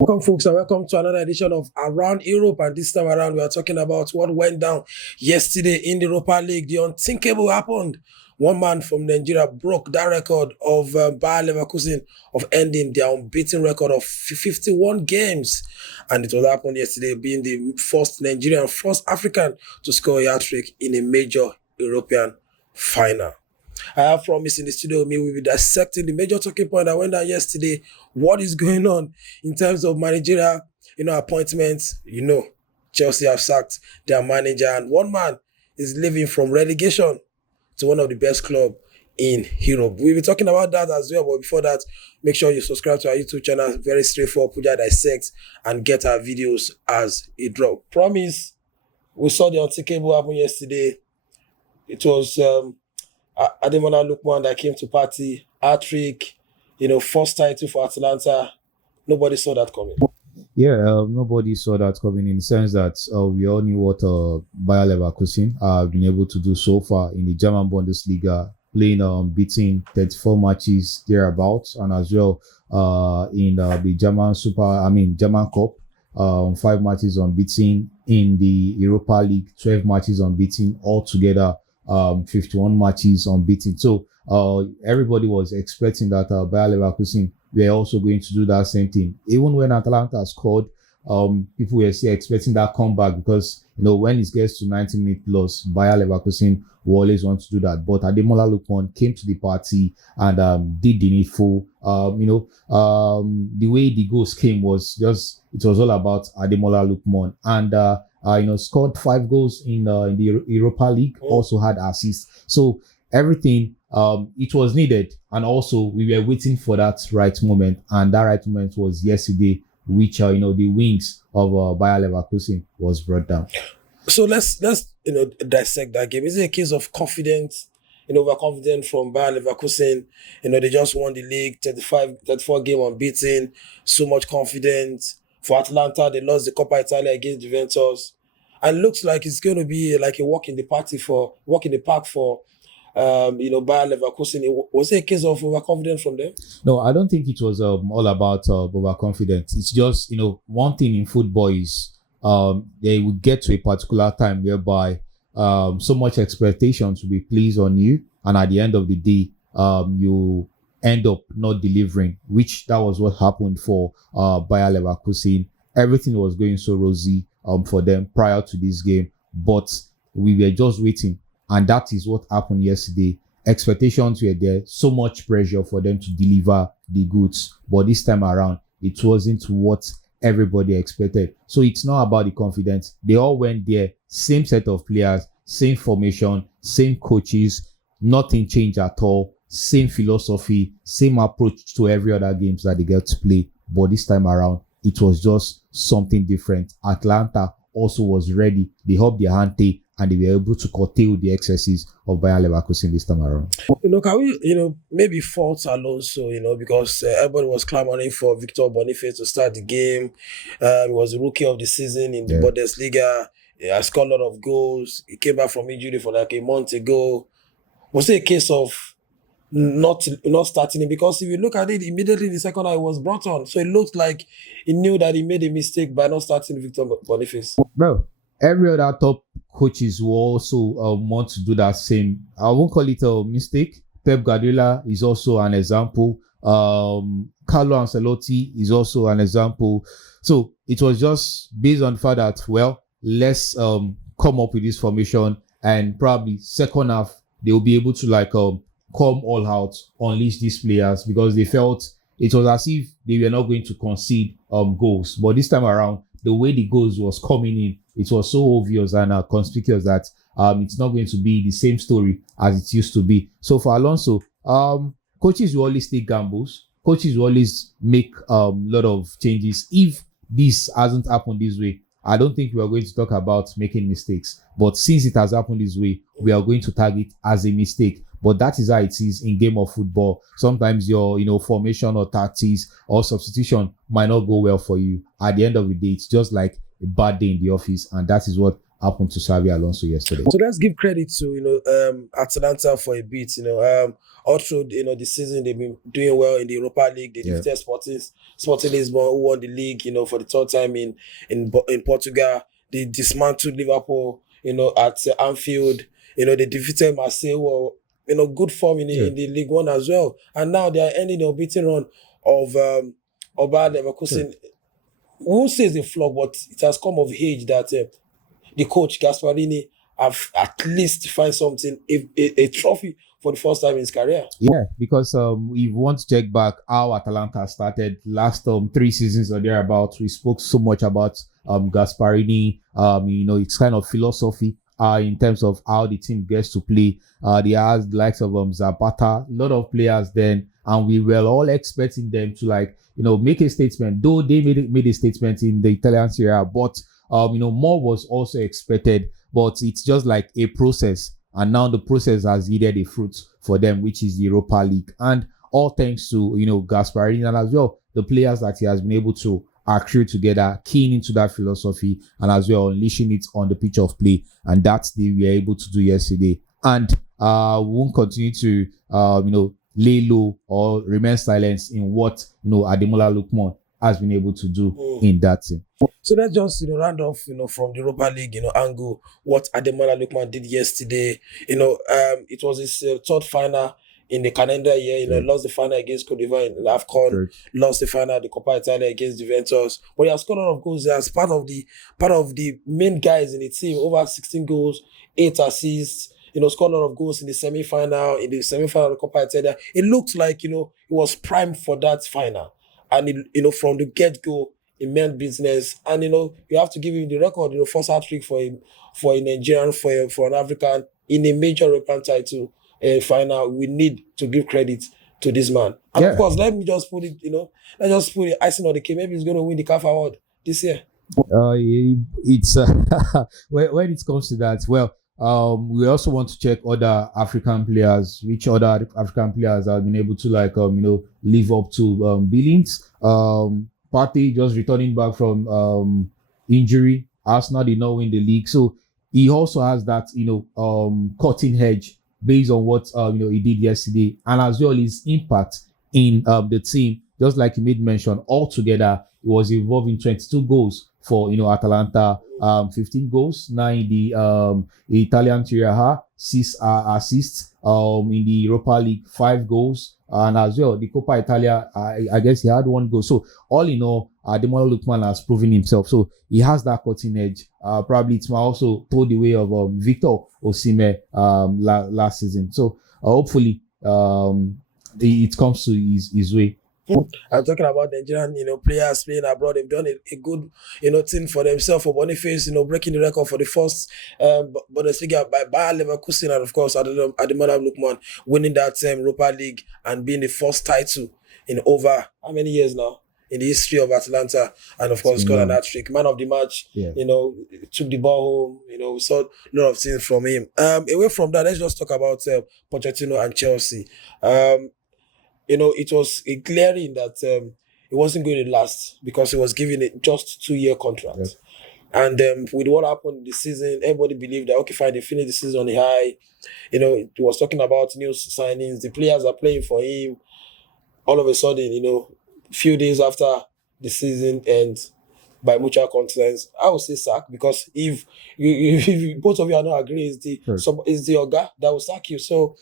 Welcome, folks, and welcome to another edition of Around Europe. And this time around, we are talking about what went down yesterday in the Europa League. The unthinkable happened. One man from Nigeria broke that record of Bayer Leverkusen of ending their unbeaten record of 51 games. And it was happened yesterday, being the first Nigerian, first African to score a hat-trick in a major European final. I have promised in the studio with me, we'll be dissecting the major talking point that went down yesterday. What is going on in terms of managerial, appointments? Chelsea have sacked their manager, and one man is leaving from relegation to one of the best clubs in Europe. We'll be talking about that as well, but before that, make sure you subscribe to our YouTube channel. Very straightforward, put that dissect and get our videos as it drop. Promise, we saw the unthinkable happen yesterday. It was Ademola Lookman that came to party, hat-trick, first title for Atalanta. Nobody saw that coming. Yeah, nobody saw that coming in the sense that we all knew what Bayer Leverkusen have been able to do so far in the German Bundesliga, playing beating 34 matches thereabouts, and as well in the German Cup, 5 matches unbeaten, in the Europa League, 12 matches unbeaten, altogether 51 matches unbeaten. So everybody was expecting that Bayer Leverkusen were also going to do that same thing. Even when Atalanta scored, people were still expecting that comeback because, when it gets to 90 minutes plus, Bayer Leverkusen will always want to do that. But Ademola Lookman came to the party and did the needful. The way the goals came was it was all about Ademola Lookman. And scored 5 goals in the Europa League, also had assists. So everything, it was needed. And also we were waiting for that right moment. And that right moment was yesterday, which, the wings of Bayer Leverkusen was brought down. So let's dissect that game. Is it a case of confidence, overconfident from Bayer Leverkusen? They just won the league, 34 game unbeaten, so much confidence. For Atalanta, they lost the Coppa Italia against Juventus. And looks like it's going to be like a walk in the park for Bayer Leverkusen. Was it a case of overconfidence from them? No, I don't think it was all about overconfidence. It's just, one thing in football is they will get to a particular time whereby so much expectations will be placed on you. And at the end of the day, you end up not delivering, which that was what happened for Bayer Leverkusen. Everything was going so rosy for them prior to this game, but we were just waiting, and that is what happened yesterday. Expectations were there, so much pressure for them to deliver the goods, but this time around it wasn't what everybody expected. So it's not about the confidence. They all went there, same set of players, same formation, same coaches, nothing changed at all. Same philosophy, same approach to every other games that they get to play. But this time around, it was just something different. Atlanta also was ready. They upped their ante and they were able to curtail the excesses of Bayer Leverkusen this time around. Can we, maybe fault Alonso, because everybody was clamoring for Victor Boniface to start the game. He was the rookie of the season in the Bundesliga. He has scored a lot of goals. He came back from injury for like a month ago. Was it a case of not starting it? Because if you look at it, immediately in the second half, he was brought on. So it looked like he knew that he made a mistake by not starting Victor Boniface. Bro, every other top coaches will also want to do that same. I won't call it a mistake. Pep Guardiola is also an example. Carlo Ancelotti is also an example. So it was just based on the fact that, let's come up with this formation, and probably second half, they will be able to come all out, unleash these players, because they felt it was as if they were not going to concede goals. But this time around, the way the goals was coming in, it was so obvious and conspicuous that it's not going to be the same story as it used to be. So for Alonso, coaches will always take gambles. Coaches will always make a lot of changes. If this hasn't happened this way, I don't think we are going to talk about making mistakes. But since it has happened this way, we are going to tag it as a mistake. But that is how it is in game of football. Sometimes your, formation or tactics or substitution might not go well for you. At the end of the day, it's just like a bad day in the office. And that is what happened to Xabi Alonso yesterday. So let's give credit to Atalanta for a bit. All through the season they've been doing well in the Europa League. They defeated Sporting Lisbon, who won the league. For the third time in Portugal. They dismantled Liverpool. At Anfield. They defeated Marseille. Who good form in the League One as well. And now they are ending the unbeaten run of Bayer Leverkusen. Who says a flop, but it has come of age that the coach Gasparini have at least find something, a trophy for the first time in his career. Yeah, because we want to check back how Atalanta started last 3 seasons or thereabouts. We spoke so much about Gasparini, it's kind of philosophy in terms of how the team gets to play. They have the likes of Zapata, a lot of players then, and we were all expecting them to make a statement, though they made a statement in the Italian Serie A, but more was also expected, but it's just like a process. And now the process has yielded a fruit for them, which is the Europa League. And all thanks to, Gasparini and as well, the players that he has been able to accrue together, keying into that philosophy and as well unleashing it on the pitch of play. And that's what we were able to do yesterday. And we won't continue to, lay low or remain silent in what, Ademola Lookman has been able to do in that team. So let's just round off from the Europa League angle what Ademola Lookman did yesterday. It was his third final in the calendar year. Lost the final against Cote d'Ivoire in AFCON, lost the final at the Coppa Italia against Juventus. But he has scored a lot of goals as part of the main guys in the team. Over 16 goals, 8 assists. Scored a lot of goals in the semi-final of the Coppa Italia. It looked like he was primed for that final, and from the get-go. He meant business, and you have to give him the record. First hat trick for a Nigerian, for an African in a major European title final. We need to give credit to this man, and of course, let me just put it. Let's just put it icing on the cake. Maybe he's going to win the CAF award this year. It's when it comes to that. Well, we also want to check other African players. Which other African players have been able to live up to billings. Partey just returning back from injury. Arsenal did not win the league, so he also has that cutting edge based on what he did yesterday, and as well his impact in the team. Just like he made mention, altogether he was involved in 22 goals for Atalanta, 15 goals now in the Italian Serie A, 6 assists in the Europa League, 5 goals. And as well, the Coppa Italia, I guess he had 1 goal. So all in all, Ademola Lookman has proven himself. So he has that cutting edge. Probably it might also told the way of Victor Osimhen last season. So hopefully it comes to his way. I'm talking about Nigerian, players playing abroad. They've done a good, thing for themselves. For Boniface, breaking the record for the first Bundesliga by Bayer Leverkusen, and of course Ademola Lookman winning that Europa League and being the first title in over how many years now in the history of Atalanta, and of course scored an hat-trick, man of the match. Took the ball home. We saw a lot of things from him. Away from that, let's just talk about Pochettino and Chelsea. It was glaring that it wasn't going to last because he was given a just 2-year contract. Yes. And with what happened this season, everybody believed that, okay, fine, they finished the season on a high. He was talking about new signings. The players are playing for him. All of a sudden, a few days after the season ends, by mutual consent, I would say sack, because if both of you are not agreeing, it's the Oga that will sack you. So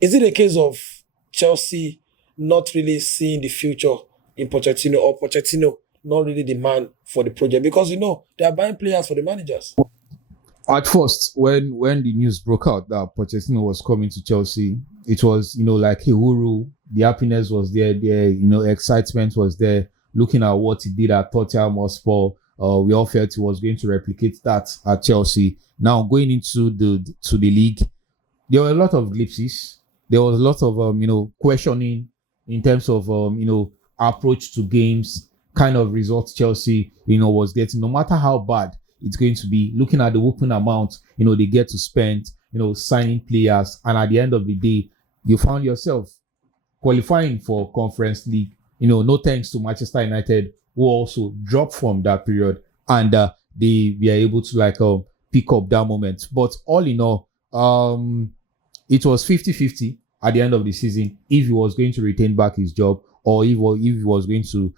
is it a case of Chelsea not really seeing the future in Pochettino, or Pochettino not really the man for the project? Because they are buying players for the managers. At first, when the news broke out that Pochettino was coming to Chelsea, it was like a huru. The happiness was there. Excitement was there. Looking at what he did at Tottenham Hotspur, we all felt he was going to replicate that at Chelsea. Now going into the league, there were a lot of glimpses. There was a lot of questioning in terms of approach to games, kind of results Chelsea was getting. No matter how bad it's going to be, looking at the whooping amount they get to spend, signing players, and at the end of the day, you found yourself qualifying for Conference League. No thanks to Manchester United, who also dropped from that period, and they were able to pick up that moment. But all in all, it was 50-50 at the end of the season if he was going to retain back his job or if he was going to,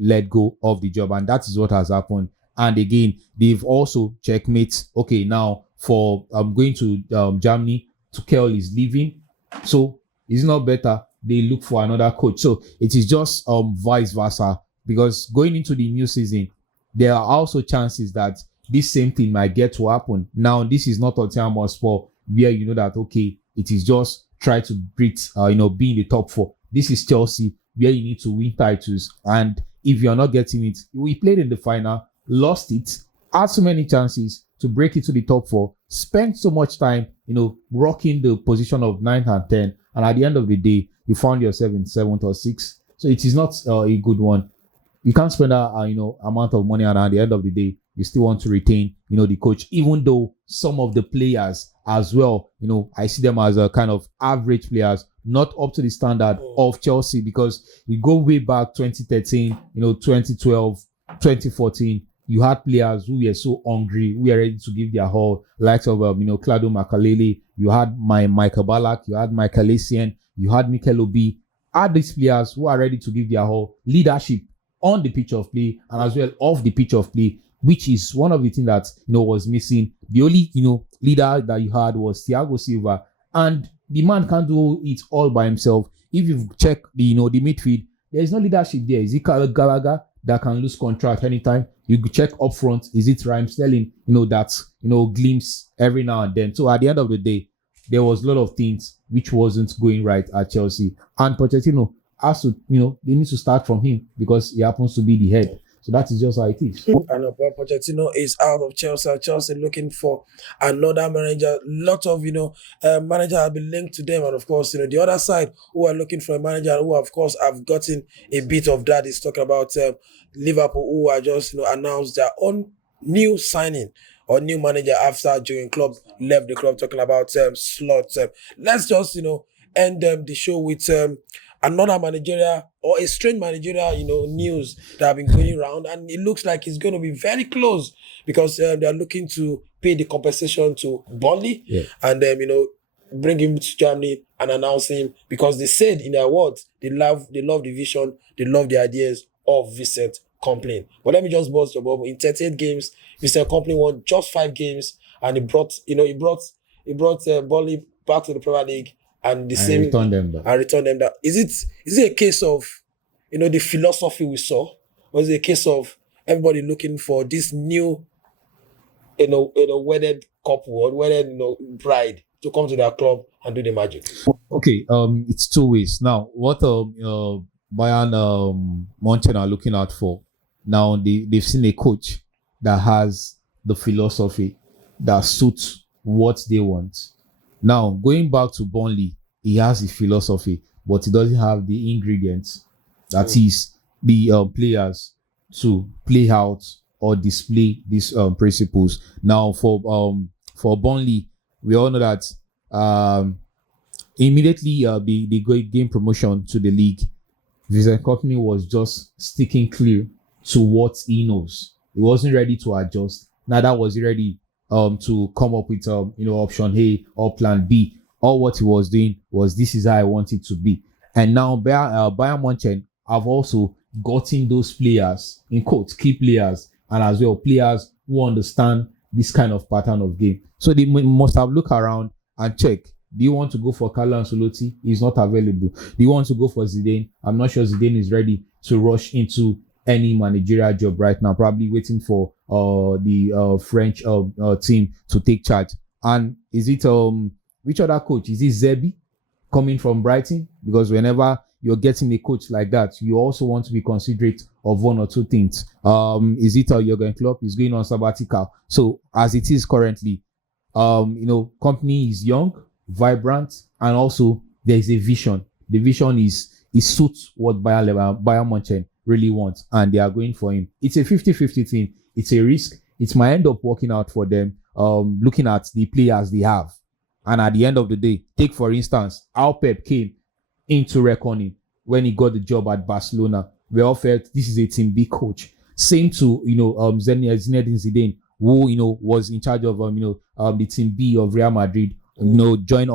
let go of the job. And that is what has happened. And again, they've also checkmate. Okay, now for going to Germany, Tuchel is leaving. So it's not better they look for another coach. So it is just vice versa, because going into the new season, there are also chances that this same thing might get to happen. Now, this is not Tottenham Hotspur where you know that, okay, it is just try to breathe, be in the top four. This is Chelsea where you need to win titles. And if you're not getting it, we played in the final, lost it, had so many chances to break it to the top four, spent so much time, rocking the position of 9th and 10. And at the end of the day, you found yourself in 7th or 6th. So it is not a good one. You can't spend that, amount of money, and at the end of the day, you still want to retain, the coach, even though some of the players as well, I see them as a kind of average players, not up to the standard of Chelsea, because you go way back 2013, 2012, 2014, you had players who were so hungry, who were ready to give their all, likes of, Claudio Makalele, you had Michael Ballack, you had Michael Essien, you had Mikel Obi, had these players who are ready to give their all, leadership on the pitch of play and as well off the pitch of play, which is one of the things that was missing. The only leader that you had was Thiago Silva, and the man can't do it all by himself. If you check the the midfield, there is no leadership there. Is it Gallagher that can lose contract anytime? You check up front, is it Raheem Sterling? That glimpse every now and then. So at the end of the day, there was a lot of things which wasn't going right at Chelsea, and Pochettino has to, they need to start from him because he happens to be the head. So that is just how it is. And Pochettino is out of Chelsea. Chelsea looking for another manager. Lot of managers have been linked to them, and of course the other side who are looking for a manager who of course have gotten a bit of that is talking about Liverpool, who are just announced their own new signing or new manager after Jurgen Klopp left the club. Talking about Slot. Let's just end the show with another managerial or a strange managerial, news that have been going around, and it looks like it's going to be very close because they are looking to pay the compensation to Burnley and bring him to Germany and announce him, because they said in their words they love the vision, they love the ideas of Vincent Kompany. But let me just bust your bubble. In 38 games, Vincent Kompany won just 5 games, and he brought Burnley back to the Premier League. And return them back. Is it a case of, the philosophy we saw? Or is it a case of everybody looking for this new, wedded couple or wedded, bride to come to their club and do the magic? Okay, it's two ways. Now, what Bayern Munchen are looking out for, now they've seen a coach that has the philosophy that suits what they want. Now, going back to Burnley, he has his philosophy, but he doesn't have the ingredients, that is, the players to play out or display these principles. Now, for Burnley, we all know that immediately they gain promotion to the league, Vincent Kompany was just sticking clear to what he knows. He wasn't ready to adjust. Neither was he ready to come up with option A or plan B. All what he was doing was, this is how I want it to be. And now Bayern Munchen have also gotten those players, in quotes, key players, and as well players who understand this kind of pattern of game. So they must have looked around and checked. Do you want to go for Carlo Ancelotti? He's not available. Do you want to go for Zidane? I'm not sure Zidane is ready to rush into any managerial job right now, probably waiting for the French team to take charge. And is it which other coach? Is it Zebi coming from Brighton? Because whenever you're getting a coach like that, you also want to be considerate of one or two things. Is it Jurgen Klopp is going on sabbatical? So as it is currently, Kompany is young, vibrant, and also there is a vision. The vision is suits what Bayern Munchen really wants, and they are going for him. It's a 50-50 thing. It's a risk. It might end up working out for them, looking at the players they have. And at the end of the day, take for instance, how Pep came into reckoning when he got the job at Barcelona. We all felt this is a team B coach. Same to, Zinedine Zidane. who was in charge of the team B of Real Madrid. Joined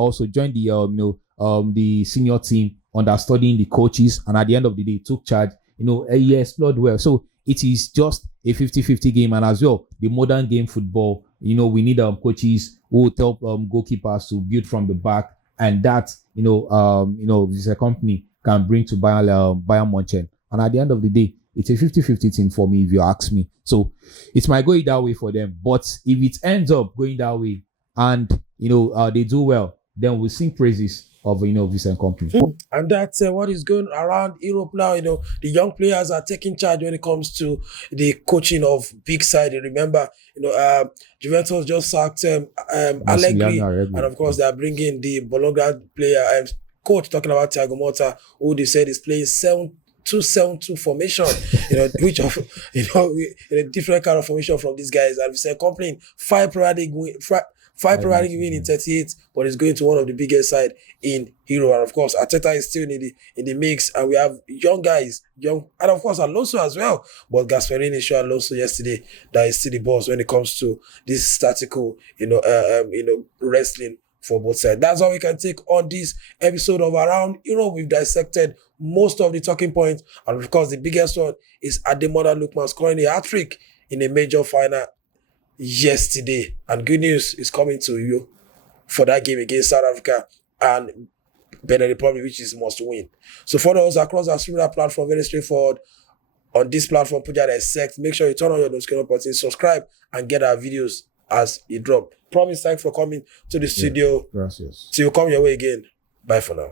the senior team, understudying the coaches, and at the end of the day took charge. He explored well. So it is just a 50-50 game, and as well, the modern game football, we need coaches who will help goalkeepers to build from the back, and that this Kompany can bring to Bayern Munchen. And at the end of the day, it's a 50-50 thing for me, if you ask me. So it might go that way for them, but if it ends up going that way and they do well, then we'll sing praises of Vincent Kompany. And that's what is going around Europe now. The young players are taking charge when it comes to the coaching of big side. Remember, Juventus just sacked Allegri, and of course they are bringing the Bologna player coach, talking about Thiago Motta, who they said is playing 2-7-2 formation, which of a different kind of formation from these guys. And Vincent Kompany, five Premier League win in 38, but it's going to one of the biggest side in Europe. And of course, Arteta is still in the mix, and we have young guys, and of course Alonso as well. But Gasperini showed Alonso yesterday that he's still the boss when it comes to this statical, wrestling for both sides. That's all we can take on this episode of Around Europe. We've dissected most of the talking points, and of course, the biggest one is Ademola Lookman scoring a hat-trick in a major final yesterday. And good news is coming to you for that game against South Africa and Benin Republic, which is must win. So follow us across our similar platform, very straightforward. On this platform, put your dissect. Make sure you turn on your notification button, subscribe, and get our videos as it drop. Promise, thanks for coming to the studio. Gracias. Till you come your way again. Bye for now.